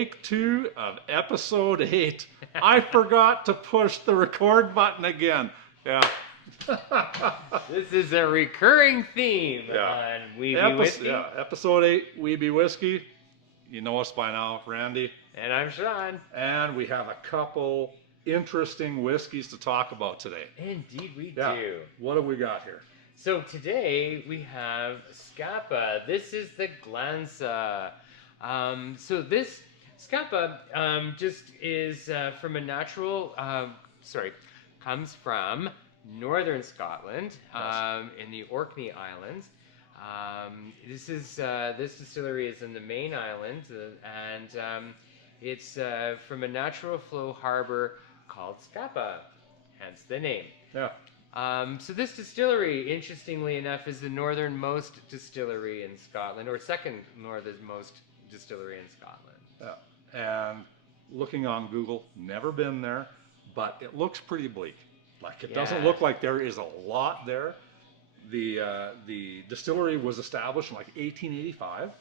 take 2 of episode 8. I forgot to push the record button again. Yeah. This is a recurring theme Yeah. on WeBeWhisky. Yeah, episode 8, WeBeWhisky. You know us by now, Randy. And I'm Shaun. And we have a couple interesting whiskeys to talk about today. Indeed we Yeah. do. What have we got here? So today we have Scapa. This is the Glansa. So this Scapa just is from a natural, comes from northern Scotland, in the Orkney Islands. This distillery is in the main island, and it's from a natural flow harbor called Scapa, hence the name. Yeah. So this distillery, interestingly enough, is the northernmost distillery in Scotland, or second northernmost distillery in Scotland. Yeah. And looking on Google, never been there, but it looks pretty bleak. Like it doesn't look like there is a lot there. The distillery was established in like 1885,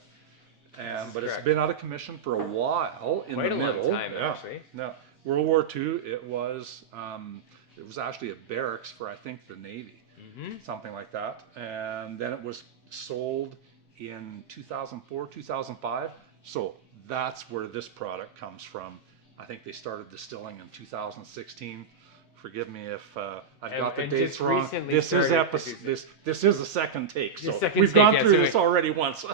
but it's been out of commission for a while. Quite a long time, actually. No, World War II. It was actually a barracks for I think the Navy, something like that. And then it was sold in 2004, 2005. So that's where this product comes from. I think they started distilling in 2016. Forgive me if I've got the dates wrong. This is the second take, so we've gone through this already once.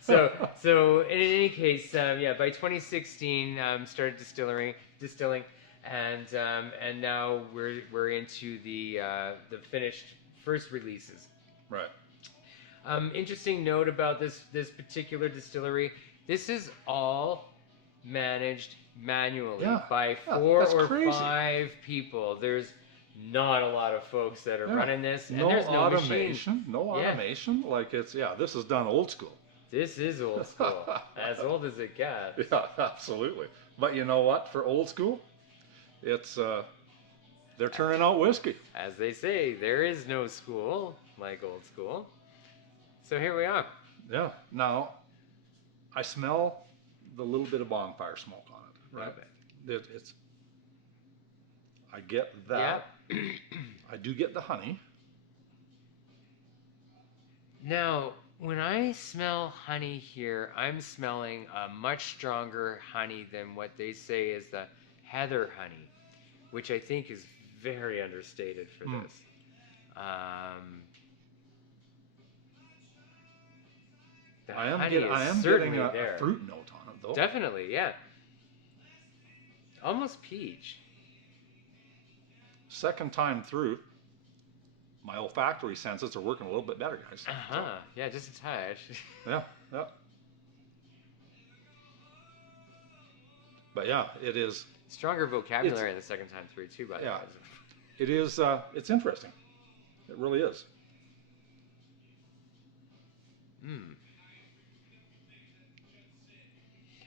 So in any case, by 2016, started distilling, and now we're into the finished first releases. Right. Interesting note about this particular distillery. This is all managed manually by 4 or 5 people. There's not a lot of folks that are running this, and there's no automation. No automation. Like this is done old school. This is old school, as old as it gets. Yeah, absolutely. But you know what? For old school, it's they're turning out whiskey. As they say, there is no school like old school. So here we are. Yeah. Now, I smell the little bit of bonfire smoke on it, right? It's. I get that. Yeah. I do get the honey. Now, when I smell honey here, I'm smelling a much stronger honey than what they say is the heather honey, which I think is very understated for this. I am getting a fruit note on it, though. Definitely, yeah. Almost peach. Second time through, my olfactory senses are working a little bit better, guys. Yeah, just a touch. Yeah. But yeah, it is. Stronger vocabulary the second time through, too, by the way. Yeah. It is, it's interesting. It really is.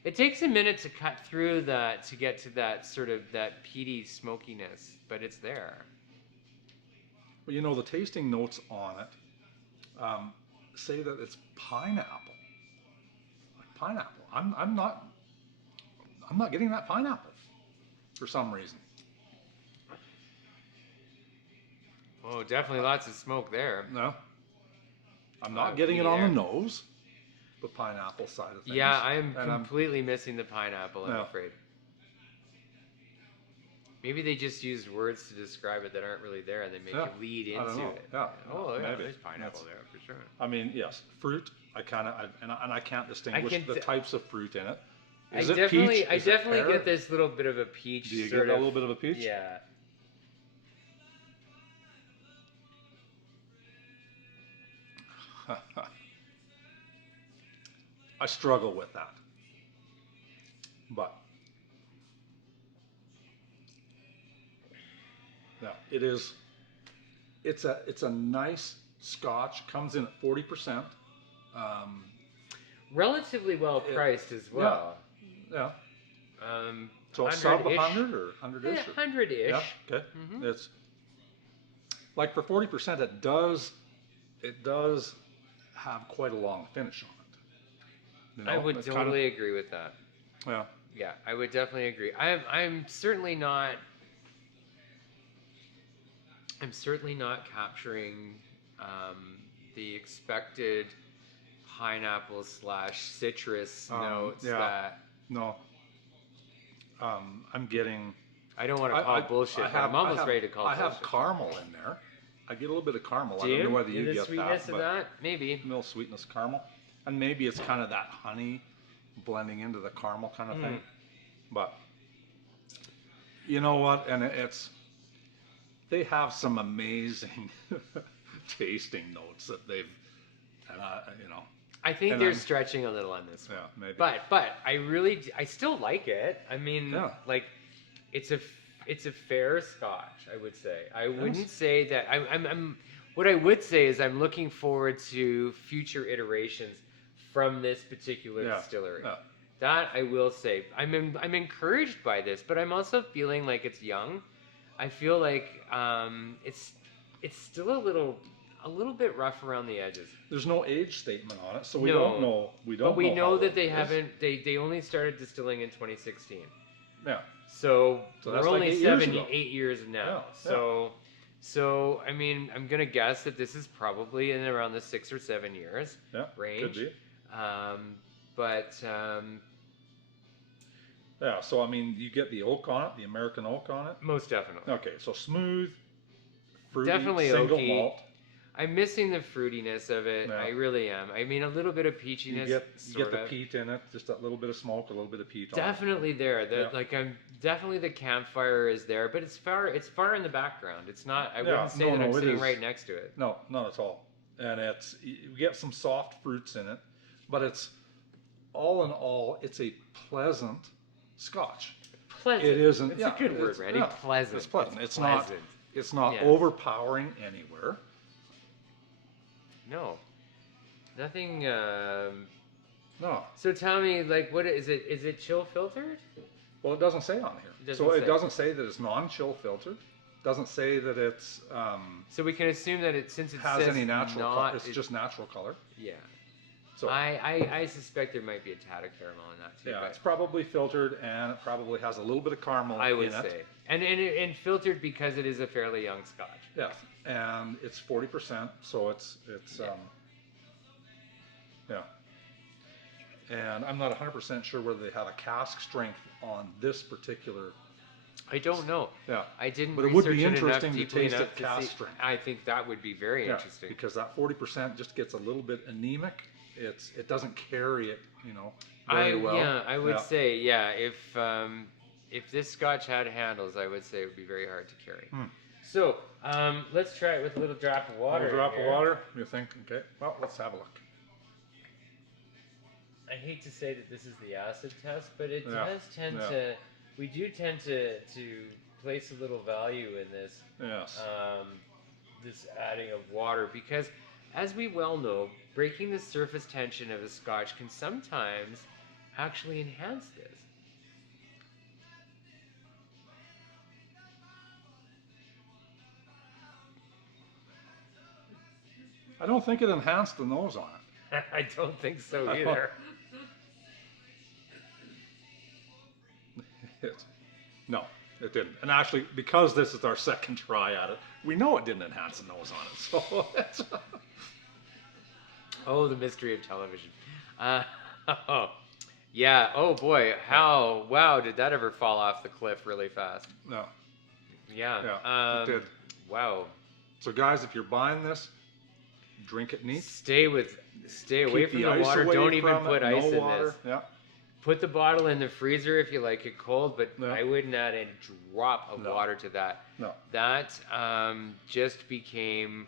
It takes a minute to cut through that to get to that sort of that peaty smokiness, but it's there. Well, you know, the tasting notes on it say that it's pineapple. Like pineapple. I'm not getting that pineapple for some reason. Oh, definitely lots of smoke there. No. I'm not getting it on the nose. The pineapple side of things. Yeah, I am completely missing the pineapple, I'm afraid. Maybe they just used words to describe it that aren't really there, and they make you lead into it. Yeah. Maybe. There's pineapple there for sure. I mean, yes, fruit. I can't distinguish the types of fruit in it. I definitely get this little bit of a peach. Do you get a little bit of a peach? Yeah. I struggle with that, but yeah, it is. It's a nice Scotch. Comes in at 40%. Relatively well priced as well. Yeah. So sub 100 or 100-ish? Yeah, 100-ish. Yeah. Okay. It's like for 40%, it does have quite a long finish on it. You know, I would totally agree with that. Yeah. Yeah, I would definitely agree. I'm certainly not capturing the expected pineapple / citrus notes that. No. I'm getting. I don't want to call bullshit. I'm almost ready to call bullshit. I have caramel in there. I get a little bit of caramel. Do I don't know whether you the get sweetness that. of that? Maybe. A little sweetness caramel. And maybe it's kind of that honey blending into the caramel kind of thing. But you know what? And they have some amazing tasting notes that they've, and I think they're stretching a little on this one. Yeah, maybe. But I still like it. I mean, like, it's a fair Scotch, I would say. I wouldn't say that what I would say is I'm looking forward to future iterations from this particular distillery. Yeah. That I will say. I'm encouraged by this, but I'm also feeling like it's young. I feel like it's still a little bit rough around the edges. There's no age statement on it, so we don't know. But we know that they haven't. They only started distilling in 2016. Yeah. So we're only like 8 years now. Yeah. So I mean, I'm gonna guess that this is probably in around the 6 or 7 years range. Could be. But yeah, so I mean, you get the oak on it, the American oak on it. Most definitely. Okay, so smooth, fruity, definitely single oaky. malt. I'm missing the fruitiness of it. Yeah. I really am. I mean, a little bit of peachiness. You get the peat in it, just that little bit of smoke, a little bit of peat. Definitely there. Like I'm definitely the campfire is there, but it's far in the background. It's not. I wouldn't say that I'm sitting right next to it. No, not at all. And you get some soft fruits in it, but it's all in all, it's a pleasant Scotch. Pleasant. It isn't. It's a good word, Randy. Pleasant. It's pleasant. It's pleasant. not overpowering anywhere. No. Nothing. No. So tell me, like, what is it? Is it chill filtered? Well, it doesn't say on here. It doesn't say that it's non-chill filtered. It doesn't say that it's. So we can assume that since it has says any natural color. It's just natural color. Yeah. So I suspect there might be a tad of caramel in that too. Yeah, it's probably filtered, and it probably has a little bit of caramel in it. I would say. And filtered because it is a fairly young Scotch. Yes, and it's 40%, so it's yeah. And I'm not 100% sure whether they have a cask strength on this particular. I don't know. Yeah, I didn't. But it would be interesting to taste it cask strength. I think that would be very interesting because that 40% just gets a little bit anemic. It doesn't carry it, very well. Yeah, I would say, if this Scotch had handles, I would say it would be very hard to carry. So, let's try it with a little drop of water. A little drop of water? You think? Okay. Well, let's have a look. I hate to say that this is the acid test, but it does tend to. We do tend to place a little value in this. Yes. This adding of water because, as we well know, breaking the surface tension of a Scotch can sometimes actually enhance this. I don't think it enhanced the nose on it. I don't think so either. No, it didn't. And actually, because this is our second try at it, we know it didn't enhance the nose on it. So oh, the mystery of television. Yeah. Oh boy. Wow, did that ever fall off the cliff really fast? No. Yeah. Yeah, it did. Wow. So guys, if you're buying this, drink it neat. Stay away from the water. Don't even put ice in this. Yeah. Put the bottle in the freezer if you like it cold, but I wouldn't add a drop of water to that. No. That just became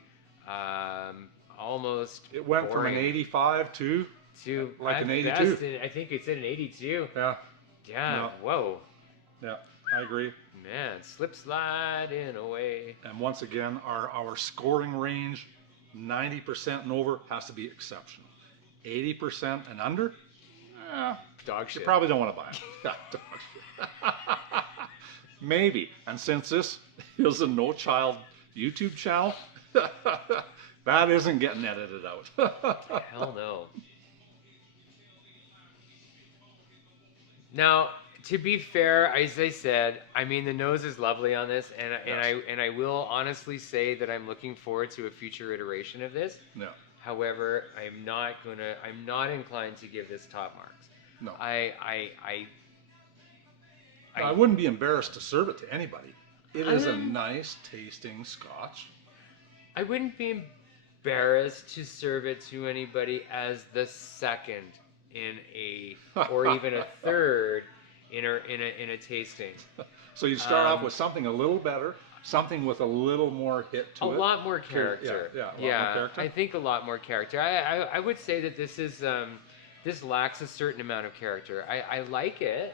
almost. It went boring. from an 85 to like an 82. I think it's at an 82. Yeah. Yeah. No. Whoa. Yeah, I agree. Man, slip sliding away. And once again, our scoring range, 90% and over has to be exceptional. 80% and under, dog shit. You probably don't want to buy it. Dog shit. Maybe. And since this is a no child YouTube channel, that isn't getting edited out. Hell no. Now, to be fair, as I said, I mean the nose is lovely on this, and I will honestly say that I'm looking forward to a future iteration of this. No. However, I'm not inclined to give this top marks. No. I wouldn't be embarrassed to serve it to anybody. It is a nice tasting Scotch. I wouldn't be embarrassed to serve it to anybody as the second in or even a third in a tasting. So you start off with something a little better, something with a little more hit to it. A lot more character. Yeah, a lot more character. I think a lot more character. I would say that this lacks a certain amount of character. I like it,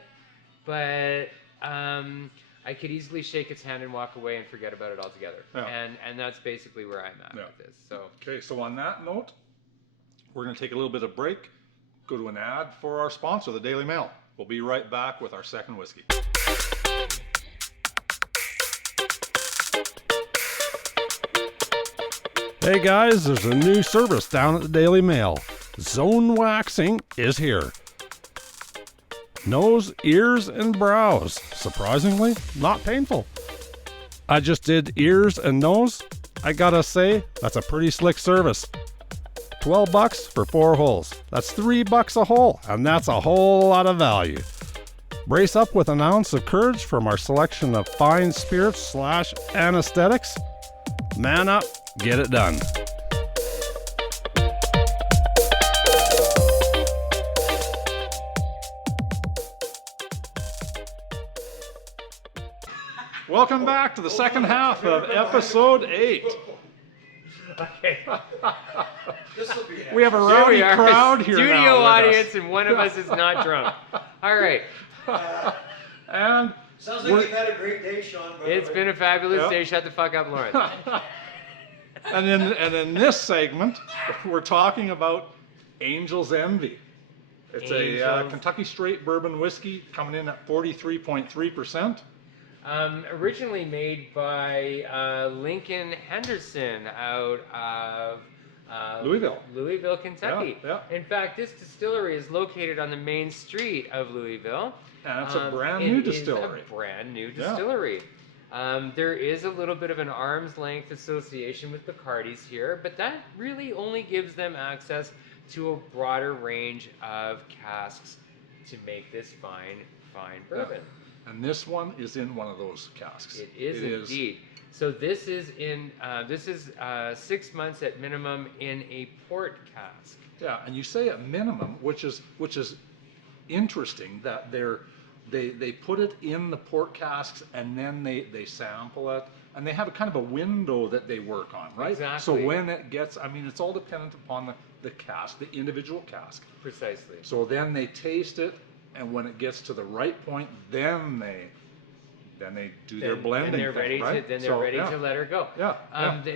but I could easily shake its hand and walk away and forget about it altogether. Yeah. And that's basically where I'm at with this. So okay, so on that note, we're going to take a little bit of break, go to an ad for our sponsor, the Daily Mail. We'll be right back with our second whiskey. Hey guys, there's a new service down at the Daily Mail. Zone waxing is here. Nose, ears, and brows. Surprisingly, not painful. I just did ears and nose. I gotta say, that's a pretty slick service. $12 for 4 holes. That's $3 a hole, and that's a whole lot of value. Brace up with an ounce of courage from our selection of fine spirits / anesthetics. Man up, get it done. Welcome back to the second half of episode 8. Okay. We have a rowdy crowd here studio now audience, and one of us is not drunk. All right. And sounds like you've had a great day, Shaun. It's been a fabulous day. Shut the fuck up, Lawrence. and in this segment, we're talking about Angel's Envy. It's a Kentucky straight bourbon whiskey coming in at 43.3%. Originally made by Lincoln Henderson out of Louisville, Kentucky. Yeah. In fact, this distillery is located on the main street of Louisville. And it's a brand new distillery. It's a brand new distillery. There is a little bit of an arm's length association with Bacardi's here, but that really only gives them access to a broader range of casks to make this fine bourbon. And this one is in one of those casks. It is indeed. So this is 6 months at minimum in a port cask. Yeah, and you say at minimum, which is interesting that they put it in the port casks and then they sample it, and they have a kind of a window that they work on, right? Exactly. So when it gets, I mean, it's all dependent upon the cask, the individual cask. Precisely. So then they taste it. And when it gets to the right point, then they do their blending. Then they're ready to let her go. Yeah.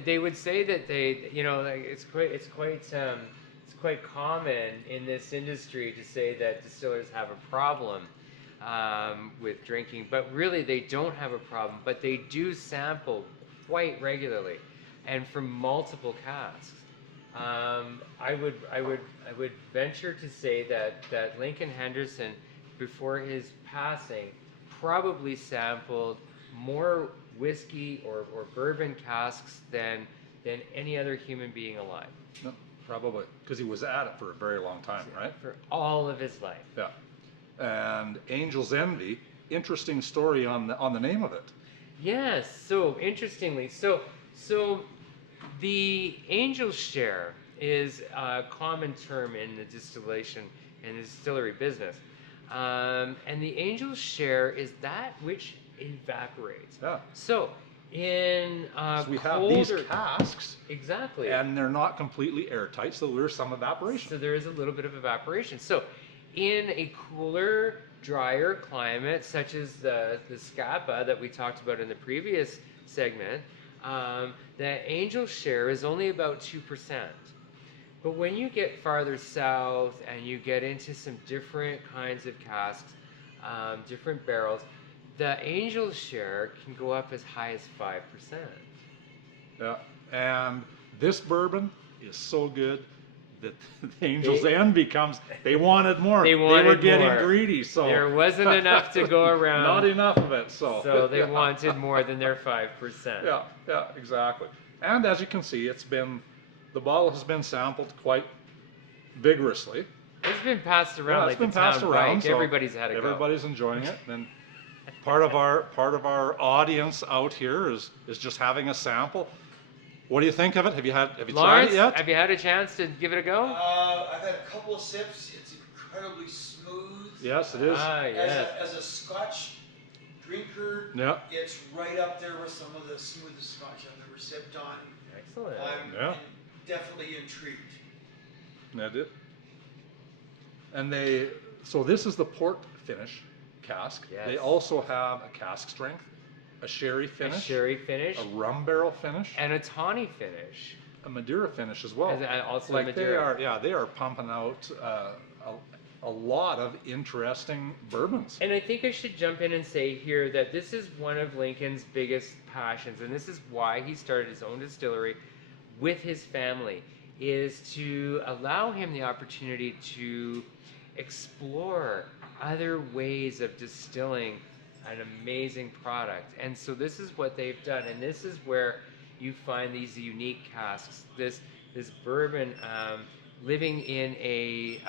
They would say that it's quite common in this industry to say that distillers have a problem with drinking, but really they don't have a problem. But they do sample quite regularly, and from multiple casks. I would venture to say that Lincoln Henderson, before his passing, probably sampled more whiskey or bourbon casks than any other human being alive. No, probably, because he was at it for a very long time, right? For all of his life. Yeah. And Angel's Envy, interesting story on the name of it. Yes. So interestingly, so the Angel's Share is a common term in the distillation and the distillery business. And the Angel's Share is that which evaporates. Yeah. So in so we have these casks. Exactly. And they're not completely airtight, so there's some evaporation. So there is a little bit of evaporation. So in a cooler, drier climate, such as the Scapa that we talked about in the previous segment, the Angel's Share is only about 2%. But when you get farther south and you get into some different kinds of casks, different barrels, the Angel's Share can go up as high as 5%. Yeah, and this bourbon is so good. the angel's envy comes. They wanted more. They were getting more. greedy, so There wasn't enough to go around. Not enough of it, so they wanted more than their 5%. Yeah, exactly. And as you can see, the bottle has been sampled quite vigorously. It's been passed around like the town bike. Everybody's had a go. Everybody's enjoying it, and part of our audience out here is just having a sample. What do you think of it? Have you tried it yet? Have you had a chance to give it a go? I've had a couple of sips. It's incredibly smooth. Yes, it is. As a Scotch drinker, it's right up there with some of the smoothest Scotch I've ever sipped on. Excellent. I'm definitely intrigued. That it. And so this is the port finish cask. Yes. They also have a cask strength, a sherry finish, a rum barrel finish, and a tawny finish, a Madeira finish as well. Also like Madeira. they are pumping out a lot of interesting bourbons. And I think I should jump in and say here that this is one of Lincoln's biggest passions, and this is why he started his own distillery with his family, is to allow him the opportunity to explore other ways of distilling an amazing product. And so this is what they've done, and this is where you find these unique casks. This bourbon living in a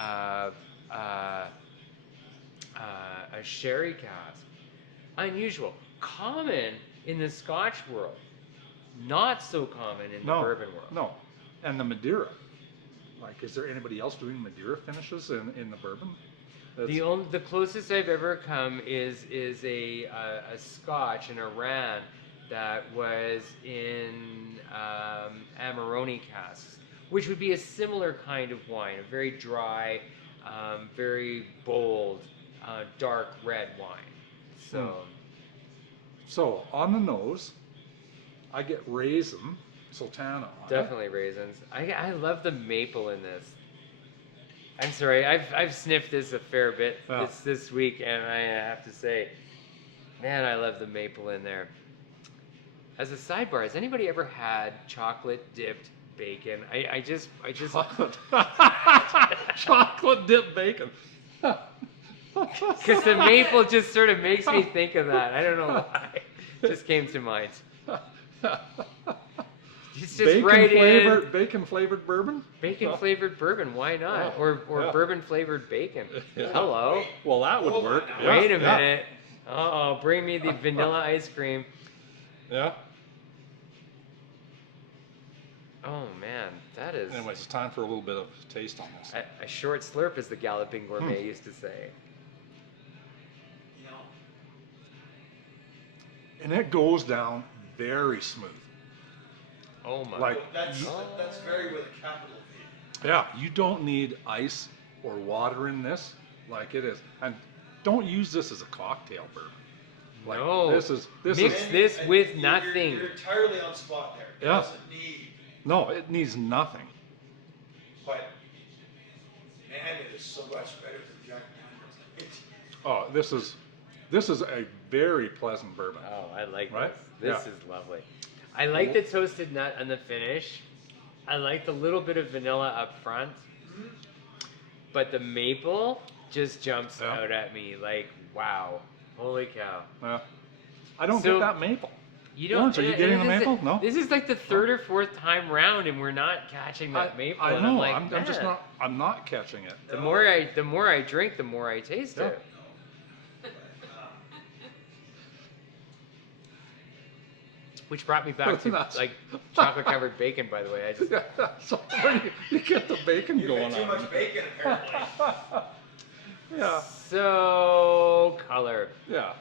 sherry cask. Unusual. Common in the Scotch world. Not so common in the bourbon world. No. And the Madeira. Like, is there anybody else doing Madeira finishes in the bourbon? The closest I've ever come is a Scotch in Iran that was in Amarone casks, which would be a similar kind of wine, a very dry, very bold, dark red wine. So on the nose, I get raisin, sultana. Definitely raisins. I love the maple in this. I'm sorry, I've sniffed this a fair bit this week, and I have to say, man, I love the maple in there. As a sidebar, has anybody ever had chocolate dipped bacon? I just chocolate dipped bacon. Because the maple just sort of makes me think of that. I don't know why. It just came to mind. It's just bacon flavored bourbon. Bacon flavored bourbon. Why not? Or bourbon flavored bacon. Hello. Well, that would work. Wait a minute. Uh-oh, bring me the vanilla ice cream. Yeah. Oh man, that is. Anyways, it's time for a little bit of taste on this. A short slurp, as the Galloping Gourmet used to say. And it goes down very smooth. Oh my! That's very with a capital V. Yeah, you don't need ice or water in this, like it is, and don't use this as a cocktail bourbon. Like, no, this mix this with nothing. You're entirely on spot there. It doesn't need. No, it needs nothing. But man, it is so much better than Jack Daniels. Oh, this is a very pleasant bourbon. Oh, I like right? This is lovely. I like the toasted nut on the finish. I like the little bit of vanilla up front. But the maple just jumps out at me like, wow, holy cow. I don't get that maple. You don't. Lawrence, are you getting the maple? No. This is like the third or fourth time round, and we're not catching that maple. I know. And I'm just not. I'm not catching it. The more I drink, the more I taste it. Which brought me back to like chocolate covered bacon, by the way. I just so you get the bacon going on. Too much bacon, apparently. Yeah. So color. Yeah.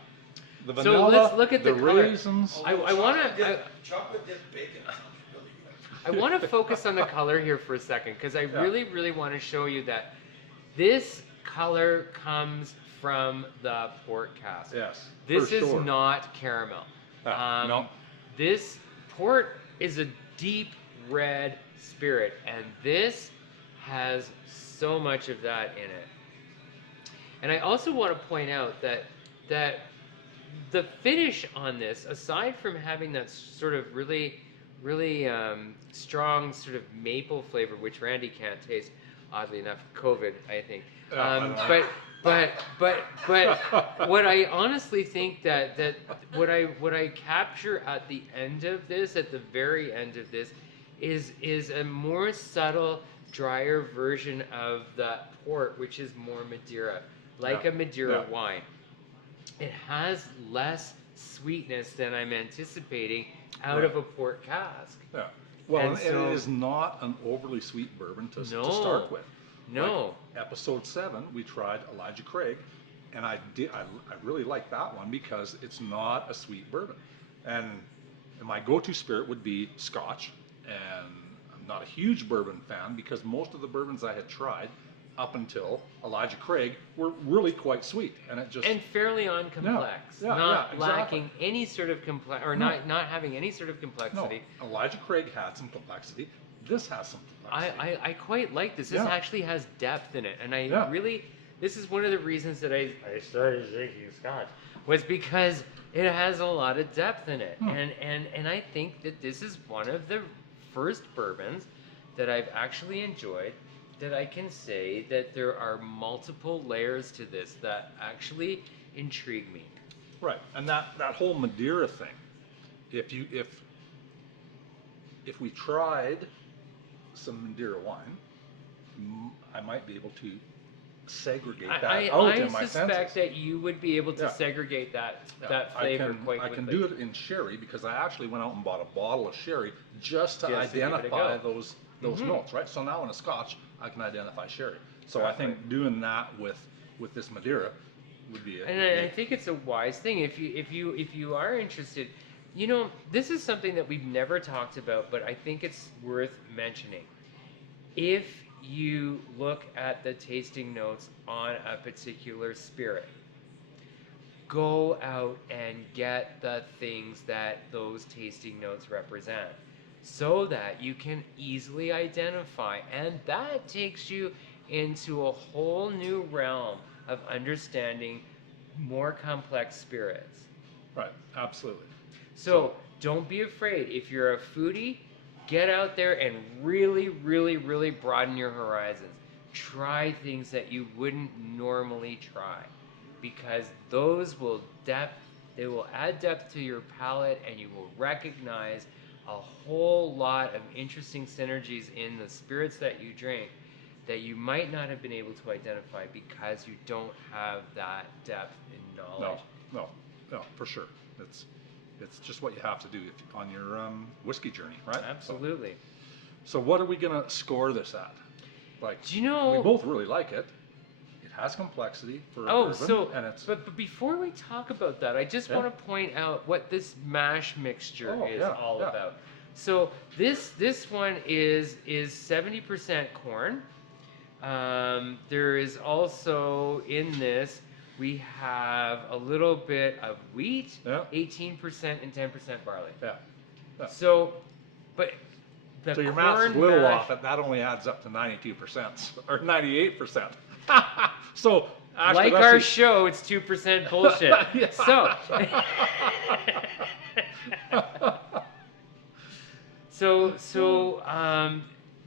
The vanilla, so let's look at the raisins. I want to. Chocolate dipped bacon sounds really good. I want to focus on the color here for a second because I really want to show you that this color comes from the port cask. Yes. This is not caramel. No. This port is a deep red spirit, and this has so much of that in it. And I also want to point out that the finish on this, aside from having that sort of really really strong sort of maple flavor, which Randy can't taste. Oddly enough, COVID, I think. But what I honestly think that what I capture at the end of this, at the very end of this, is a more subtle, drier version of the port, which is more Madeira, like a Madeira wine. It has less sweetness than I'm anticipating out of a port cask. Yeah. Well, and it is not an overly sweet bourbon to start with. No. Like episode 7, we tried Elijah Craig, and I really like that one because it's not a sweet bourbon. And my go-to spirit would be Scotch, and I'm not a huge bourbon fan because most of the bourbons I had tried up until Elijah Craig were really quite sweet, and fairly uncomplex, lacking any sort of not having any sort of complexity. No, Elijah Craig had some complexity. This has some complexity. I quite like this. This actually has depth in it, and I really, this is one of the reasons that I started drinking Scotch, was because it has a lot of depth in it, and I think that this is one of the first bourbons that I've actually enjoyed, that I can say that there are multiple layers to this that actually intrigue me. Right, and that whole Madeira thing, if we tried some Madeira wine, I might be able to segregate that out in my senses. I suspect that you would be able to segregate that flavor quite quickly. I can do it in sherry because I actually went out and bought a bottle of sherry just to identify those notes, right? So now in a Scotch, I can identify sherry. So I think doing that with this Madeira would be I think it's a wise thing if you are interested. You know, this is something that we've never talked about, but I think it's worth mentioning. If you look at the tasting notes on a particular spirit, go out and get the things that those tasting notes represent so that you can easily identify, and that takes you into a whole new realm of understanding more complex spirits. Right, absolutely. So don't be afraid. If you're a foodie, get out there and really, really, really broaden your horizons. Try things that you wouldn't normally try, because those will add depth to your palate, and you will recognize a whole lot of interesting synergies in the spirits that you drink that you might not have been able to identify because you don't have that depth in knowledge. No, for sure. It's just what you have to do on your whiskey journey, right? Absolutely. So what are we gonna score this at? Like, do you know? We both really like it. It has complexity for a bourbon, and it's. But before we talk about that, I just want to point out what this mash mixture is all about. So this one is 70% corn. There is also in this, we have a little bit of wheat, 18% and 10% barley. Yeah. So, but the so your math's a little off. That only adds up to 92% or 98%. So like our show, it's 2% bullshit. So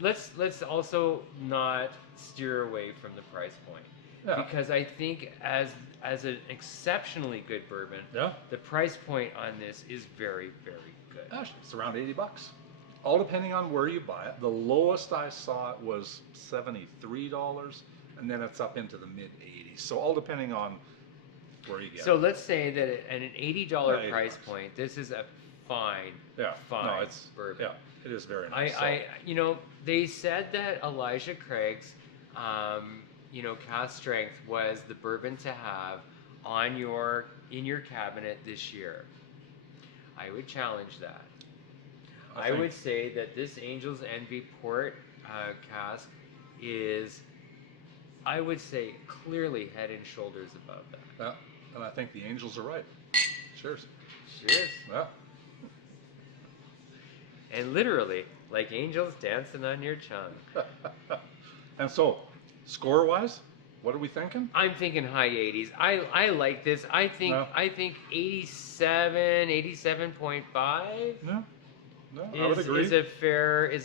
let's also not steer away from the price point. Because I think as an exceptionally good bourbon, the price point on this is very, very good. Actually, it's around $80, all depending on where you buy it. The lowest I saw it was $73, and then it's up into the mid 80s. So all depending on where you get it. So let's say that at an $80 price point, this is a fine bourbon. Yeah, it is very nice. They said that Elijah Craig's cask strength was the bourbon to have in your cabinet this year. I would challenge that. I would say that this Angel's Envy Port cask is, I would say, clearly head and shoulders above that. Yeah, and I think the Angels are right. Cheers. Cheers. Yeah. And literally, like angels dancing on your tongue. And so, score-wise, what are we thinking? I'm thinking high 80s. I like this. I think 87, 87.5. Yeah. No, I would agree. Is a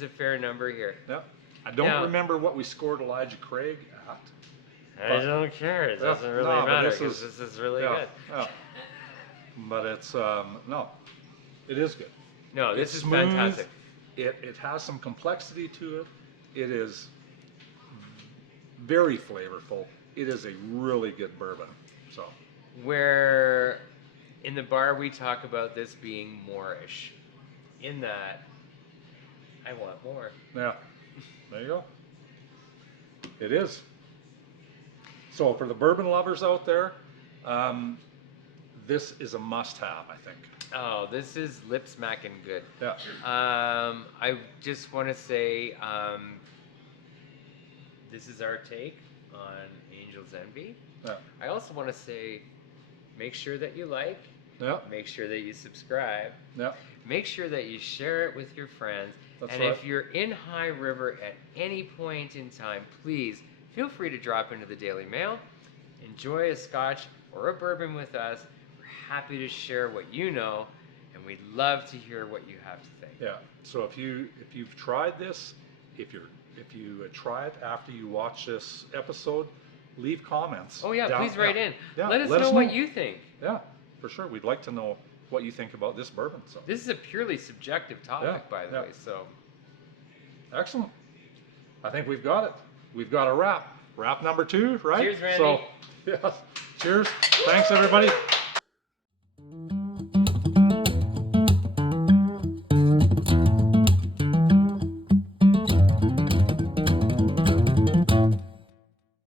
fair number here. Yeah. I don't remember what we scored Elijah Craig at. I don't care. It doesn't really matter because this is really good. Yeah. But it's it is good. No, this is smooth. fantastic. It has some complexity to it. It is very flavorful. It is a really good bourbon. So where in the bar we talk about this being more-ish, in that I want more. Yeah, there you go. It is. So for the bourbon lovers out there, this is a must-have, I think. Oh, this is lip smacking good. Yeah. I just want to say this is our take on Angel's Envy. Yeah. I also want to say, make sure that you like. Yeah. Make sure that you subscribe. Yeah. Make sure that you share it with your friends. That's and right. if you're in High River at any point in time, please feel free to drop into the Daily Mail. Enjoy a scotch or a bourbon with us. We're happy to share what you know, and we'd love to hear what you have to think. Yeah. So if you've tried this, if you try it after you watch this episode, leave comments. Oh yeah, please write in. Yeah. Let us know what you think. Yeah, for sure. We'd like to know what you think about this bourbon. So this is a purely subjective topic, by the way. So excellent. I think we've got it. We've got a wrap. Wrap number 2, right? Cheers, Randy. So, yeah. Cheers. Thanks, everybody.